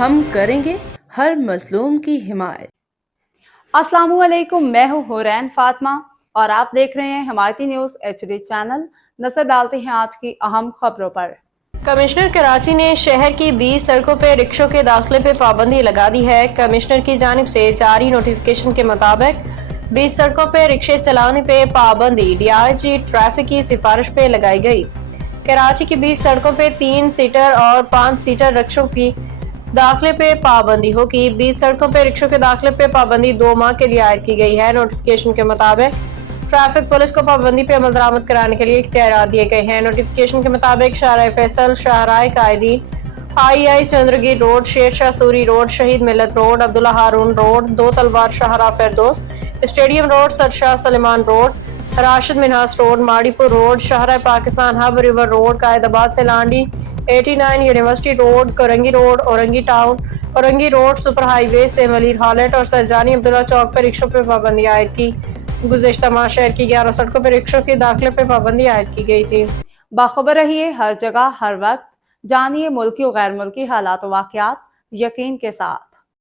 ہم کریں گے ہر مظلوم کی حمایت۔ السلام علیکم، میں ہوں حورین فاطمہ اور آپ دیکھ رہے ہیں حمایتی نیوز HD چینل۔ نظر ڈالتے ہیں آج کی اہم خبروں پر۔ کمشنر کراچی نے شہر کی 20 سڑکوں پہ رکشوں کے داخلے پہ پابندی لگا دی ہے۔ کمشنر کی جانب سے جاری نوٹیفکیشن کے مطابق 20 سڑکوں پہ رکشے چلانے پہ پابندی DIG ٹریفک کی سفارش پہ لگائی گئی۔ کراچی کی 20 سڑکوں پہ 3 سیٹر اور 5 سیٹر رکشوں کی داخلے پہ پابندی ہوگی۔ 20 سڑکوں پہ رکشوں کے داخلے پہ پابندی 2 ماہ کے لیے عائد کی گئی ہے۔ نوٹیفکیشن کے مطابق ٹریفک پولیس کو پابندی پہ عمل درآمد کرانے کے لیے اختیارات دیے گئے ہیں۔ نوٹیفکیشن کے مطابق شاہراہ فیصل، شاہراہ قائدین، II چندرگی road, Sher Shah Suri road, شہید ملت روڈ، عبداللہ ہارون روڈ، دو تلوار شاہراہ فردوس، اسٹیڈیم روڈ، سرشاہ سلیمان روڈ، راشد منہاس روڈ، ماڑی پور روڈ، شاہراہ Pakistan hub river road, Quaidabad سے Landhi, 89 university road, Korangi road, Orangi town, Orangi road, super highway سے ملیر ہالٹ اور سرجانی عبداللہ چوک پر رکشوں پہ پابندی عائد کی۔ گزشتہ ماہ شہر کی 11 سڑکوں پہ رکشوں کے داخلے پہ پابندی عائد کی گئی تھی۔ باخبر رہیے ہر جگہ ہر وقت، جانیے ملکی و غیر ملکی حالات و واقعات یقین کے ساتھ۔